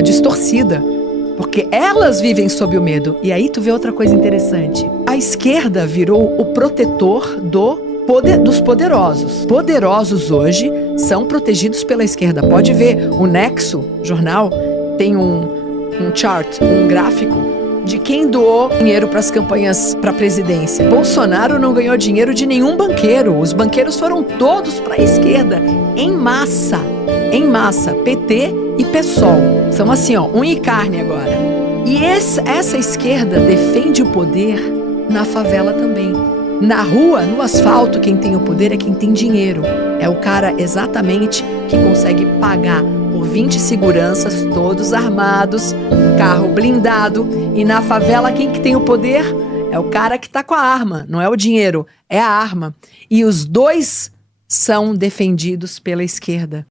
distorcida, porque elas vivem sob o medo. E aí tu vê outra coisa interessante. A esquerda virou o protetor dos poderosos. Poderosos hoje são protegidos pela esquerda. Pode ver, o Nexo jornal tem um chart, um gráfico de quem doou dinheiro para as campanhas para a presidência. Bolsonaro não ganhou dinheiro de nenhum banqueiro. Os banqueiros foram todos para a esquerda, em massa, PT e PSOL. São assim, ó, unha e carne agora. E essa esquerda defende o poder na favela também. Na rua, no asfalto, quem tem o poder é quem tem dinheiro. É o cara exatamente que consegue pagar por 20 seguranças, todos armados, carro blindado. E na favela, quem que tem o poder? É o cara que tá com a arma, não é o dinheiro, é a arma. E os dois são defendidos pela esquerda.